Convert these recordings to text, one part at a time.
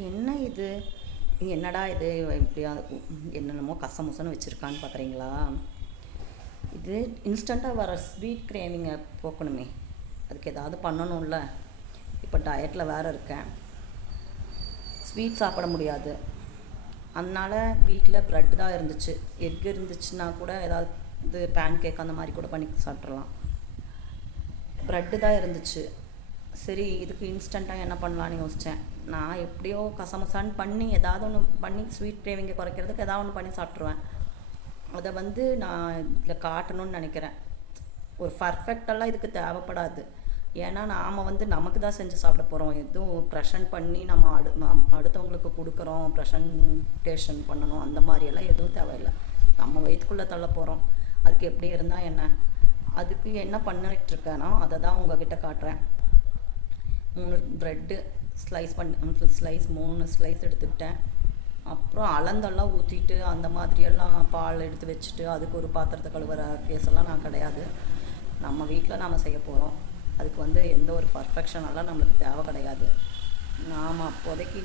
என்ன இது? என்னடா இது இப்படியா என்னென்னமோ கசமுசன்னு வச்சுருக்கான்னு பார்க்குறீங்களா? இது இன்ஸ்டண்ட்டாக வர ஸ்வீட் கிரேவிங்கை போக்கணுமே, அதுக்கு ஏதாவது பண்ணணும்ல. இப்போ டயட்டில் வேறு இருக்கேன், ஸ்வீட் சாப்பிட முடியாது. அதனால் வீட்டில் ப்ரெட் தான் இருந்துச்சு. எக் இருந்துச்சுன்னா கூட ஏதாவது பேன் கேக் அந்த மாதிரி கூட பண்ணி சாப்பிட்றலாம். ப்ரெட்டு தான் இருந்துச்சு. சரி, இதுக்கு இன்ஸ்டண்ட்டாக என்ன பண்ணலான்னு யோசித்தேன். நான் எப்படியோ கசமசான்னு பண்ணி ஏதாவது ஒன்று பண்ணி ஸ்வீட் கிரேவிங்கை குறைக்கிறதுக்கு ஏதாவது ஒன்று பண்ணி சாப்பிட்ருவேன். அதை நான் இதில் காட்டணும்னு நினைக்கிறேன். ஒரு பர்ஃபெக்டெல்லாம் இதுக்கு தேவைப்படாது. ஏன்னா நாம் நமக்கு தான் செஞ்சு சாப்பிட போகிறோம். எதுவும் ப்ரெசன்ட் பண்ணி நம்ம அடுத்தவங்களுக்கு கொடுக்குறோம், ப்ரெசன்டேஷன் பண்ணணும் அந்த மாதிரியெல்லாம் எதுவும் தேவையில்லை. நம்ம வயிற்றுக்குள்ளே தள்ள போகிறோம். அதுக்கு எப்படி இருந்தால் என்ன? அதுக்கு என்ன பண்ணிகிட்ருக்கேன்னா அதை தான் உங்ககிட்ட காட்டுறேன். 3 ப்ரெட்டு ஸ்லைஸ் 3 ஸ்லைஸ் எடுத்துக்கிட்டேன். அப்புறம் அளந்தெல்லாம் ஊற்றிட்டு அந்த மாதிரியெல்லாம் பால் எடுத்து வச்சுட்டு அதுக்கு ஒரு பாத்திரத்தை கழுவுற கேஸெல்லாம் நான் கிடையாது. நம்ம வீட்டில் நாம் செய்ய போகிறோம். அதுக்கு எந்த ஒரு பர்ஃபெக்ஷனெல்லாம் நம்மளுக்கு தேவை கிடையாது. நாம் அப்போதைக்கு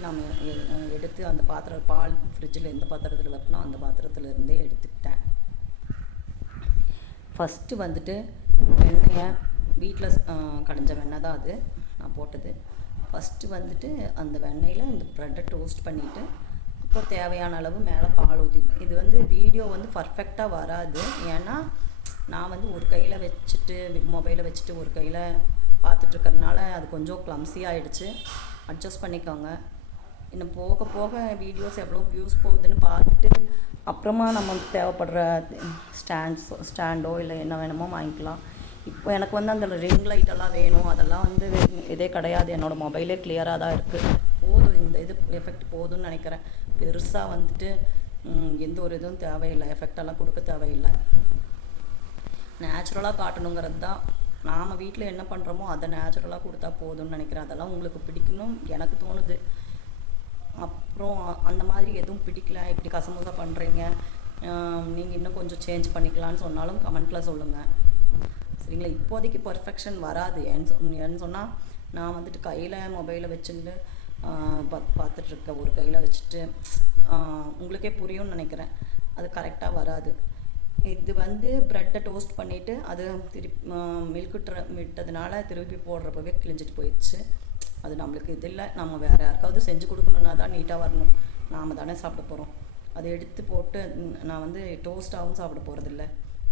எடுத்து அந்த பால் ஃப்ரிட்ஜில் எந்த பாத்திரத்தில் வைக்கணும் அந்த பாத்திரத்துலேருந்தே எடுத்துக்கிட்டேன். ஃபஸ்ட்டு வெண்ணெயை வீட்டில் கடைஞ்ச வெண்ணெய் தான் அது நான் போட்டது. ஃபஸ்ட்டு அந்த வெண்ணெயில் இந்த ப்ரெட்டை டோஸ்ட் பண்ணிவிட்டு அப்புறம் தேவையான அளவு மேலே பால் ஊற்றிட்டேன். இது வீடியோ பர்ஃபெக்டாக வராது. ஏன்னா நான் ஒரு கையில் வச்சுட்டு மொபைலை வச்சுட்டு ஒரு கையில் பார்த்துட்ருக்கறதுனால அது கொஞ்சம் க்ளம்ஸி ஆகிடுச்சு. அட்ஜஸ்ட் பண்ணிக்கோங்க. இன்னும் போக போக வீடியோஸ் எவ்வளோ வியூஸ் போகுதுன்னு பார்த்துட்டு அப்புறமா நம்ம தேவைப்படுற ஸ்டாண்டோ இல்லை என்ன வேணுமோ வாங்கிக்கலாம். இப்போ எனக்கு அந்த ரிங் லைட்டெல்லாம் வேணும். அதெல்லாம் இதே கிடையாது. என்னோடய மொபைலே கிளியராக தான் இருக்குது. போதும், இந்த இது எஃபெக்ட் போதும்னு நினைக்கிறேன். பெருசாக எந்த ஒரு இதுவும் தேவையில்லை, எஃபெக்டெல்லாம் கொடுக்க தேவையில்லை. நேச்சுரலாக காட்டணுங்கிறது தான். நாம் வீட்டில் என்ன பண்ணுறோமோ அதை நேச்சுரலாக கொடுத்தா போதும்னு நினைக்கிறேன். அதெல்லாம் உங்களுக்கு பிடிக்கணும் எனக்கு தோணுது. அப்புறம் அந்த மாதிரி எதுவும் பிடிக்கல, இப்படி கசமுசா பண்ணுறீங்க, நீங்கள் இன்னும் கொஞ்சம் சேஞ்ச் பண்ணிக்கலான்னு சொன்னாலும் கமெண்ட்டில் சொல்லுங்கள். சரிங்களா? இப்போதைக்கு பர்ஃபெக்ஷன் வராது. ஏன்னு சொன்னால் நான் கையில் மொபைலை வச்சுட்டு பார்த்துட்ருக்க ஒரு கையில் வச்சுட்டு உங்களுக்கே புரியும்னு நினைக்கிறேன். அது கரெக்டாக வராது. இது ப்ரெட்டை டோஸ்ட் பண்ணிவிட்டு அது மில்க்கு விட்டதுனால திருப்பி போடுறப்பவே கிழிஞ்சிட்டு போயிடுச்சு. அது நம்மளுக்கு இது இல்லை. நம்ம வேறு யாருக்காவது செஞ்சு கொடுக்கணுன்னா தான் நீட்டாக வரணும். நாம் தானே சாப்பிட போகிறோம். அதை எடுத்து போட்டு நான் டோஸ்ட்டாகவும் சாப்பிட போகிறதில்ல.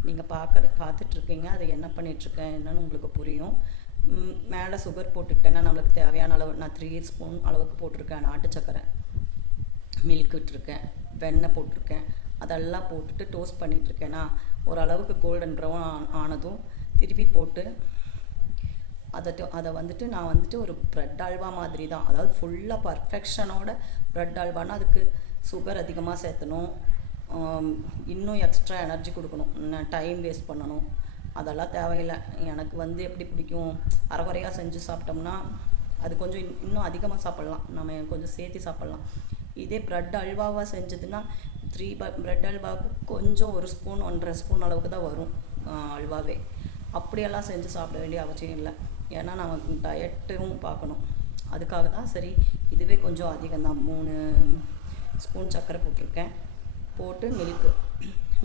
நீங்கள் பார்த்துட்ருக்கீங்க, அதை என்ன பண்ணிகிட்ருக்கேன் என்னன்னு உங்களுக்கு புரியும். மேலே சுகர் போட்டுக்கிட்டேன்னா நம்மளுக்கு தேவையான அளவு நான் 3 ஸ்பூன் அளவுக்கு போட்டிருக்கேன். நாட்டு சக்கரை, மில்க் விட்டுருக்கேன், வெண்ணெய் போட்டிருக்கேன். அதெல்லாம் போட்டுட்டு டோஸ்ட் பண்ணிகிட்ருக்கேன்னா ஓரளவுக்கு கோல்டன் ப்ரௌன் ஆனதும் திருப்பி போட்டு அதை நான் ஒரு ப்ரெட் அல்வா மாதிரி தான். அதாவது ஃபுல்லாக பர்ஃபெக்ஷனோட ப்ரெட் அல்வானா அதுக்கு சுகர் அதிகமாக சேர்த்தணும், இன்னும் எக்ஸ்ட்ரா எனர்ஜி கொடுக்கணும், டைம் வேஸ்ட் பண்ணணும். அதெல்லாம் தேவையில்லை. எனக்கு எப்படி பிடிக்கும், அரைகுறையாக செஞ்சு சாப்பிட்டோம்னா அது கொஞ்சம் இன்னும் அதிகமாக சாப்பிட்லாம், நம்ம கொஞ்சம் சேர்த்து சாப்பிட்லாம். இதே ப்ரெட் அல்வாவாக செஞ்சதுன்னா 3 ப்ரெட் அல்வாவுக்கு கொஞ்சம் 1 ஸ்பூன் 1.5 ஸ்பூன் அளவுக்கு தான் வரும் அல்வாவே. அப்படியெல்லாம் செஞ்சு சாப்பிட வேண்டிய அவசியம் இல்லை. ஏன்னா நமக்கு டயட்டும் பார்க்கணும். அதுக்காக தான் சரி இதுவே கொஞ்சம் அதிகம்தான். 3 ஸ்பூன் சர்க்கரை போட்டிருக்கேன். போட்டு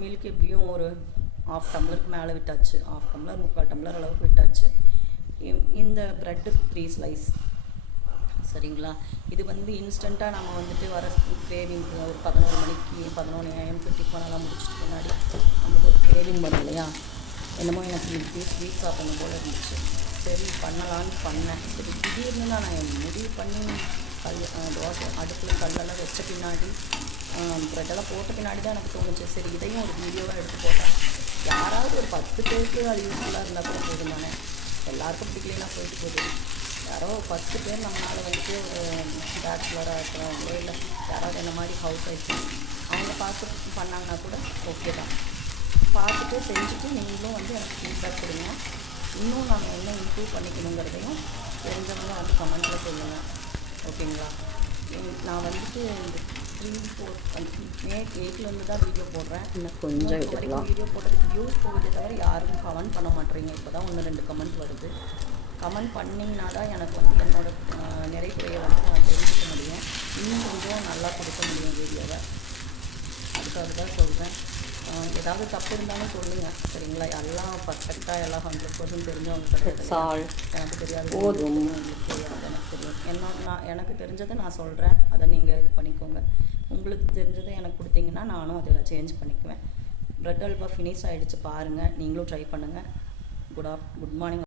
மில்க் எப்படியும் ஒரு 1/2 டம்ளருக்கு மேலே விட்டாச்சு. 1/2 டம்ளர் 3/4 டம்ளர் அளவுக்கு விட்டாச்சு. இந்த ப்ரெட்டு 3 ஸ்லைஸ். சரிங்களா? இது இன்ஸ்டண்ட்டாக நம்ம வர கிரேவிங் ஒரு 11 மணிக்கு 11 AM டிஃபனெல்லாம் முடிச்சுட்டு முன்னாடி நமக்கு ஒரு கிரேவிங் வரும் இல்லையா? என்னமோ எனக்கு இப்படி ஸ்வீட் சாப்பிடணும் போல் இருந்துச்சு. சரி பண்ணலான்னு பண்ணேன். சரி திடீர்னு நான் முடிவு பண்ணி தோசை அடுப்பில் கல்லெல்லாம் வச்ச பின்னாடி ப்ரெட்டெல்லாம் போட்ட பின்னாடி தான் எனக்கு தோணுச்சு, சரி இதையும் ஒரு வீடியோவாக எடுத்து போட்டேன். யாராவது ஒரு 10 பேருக்கு அது யூஸ்ஃபுல்லாக இருந்தால் கூட போதும் தானே. எல்லாருக்கும் பிடிக்கலைன்னா போயிட்டு போகுது. யாரோ 10 பேர் நம்மளால் பேச்சுலராக இருக்கிறவங்களோ இல்லை யாராவது என்ன மாதிரி ஹவுஸ் ஒய்ஃப் அவங்க பார்த்து பண்ணாங்கன்னா கூட ஓகே தான். பார்த்துட்டு செஞ்சுட்டு நீங்களும் எனக்கு ஃபீட்பேக் கொடுங்க. இன்னும் நாங்கள் என்ன இம்ப்ரூவ் பண்ணிக்கணுங்கிறதையும் தெரிஞ்சவங்க கமெண்ட்டில் சொல்லுங்கள். ஓகேங்களா? நான் இந்த 3, 4 மே 8 தான் வீடியோ போடுறேன். இன்னும் கொஞ்சம் வீடியோ போடுறதுக்கு வியூஸ் போகுதே தவிர யாரும் கமெண்ட் பண்ண மாட்டேறீங்க. இப்போ தான் 1-2 கமெண்ட் வருது. கமெண்ட் பண்ணிங்கன்னா தான் எனக்கு என்னோடய நிறைய நான் தெரிஞ்சுக்க முடியும். அதுதான் சொல்கிறேன். ஏதாவது தப்பு இருந்தாலும் சொல்லுங்கள் சரிங்களா. எல்லாம் பர்ஃபெக்டாக எல்லாம் 100% தெரிஞ்சவங்க கிடையாது. எனக்கு தெரியாது உங்களுக்கு தெரியாது, எனக்கு தெரியும். எனக்கு தெரிஞ்சதை நான் சொல்கிறேன், அதை நீங்கள் இது பண்ணிக்கோங்க. உங்களுக்கு தெரிஞ்சதை எனக்கு கொடுத்தீங்கன்னா நானும் அதில் சேஞ்ச் பண்ணிக்குவேன். ப்ரெட் அல்வா ஃபினிஷ் ஆகிடுச்சு பாருங்கள், நீங்களும் ட்ரை பண்ணுங்கள். Good morning.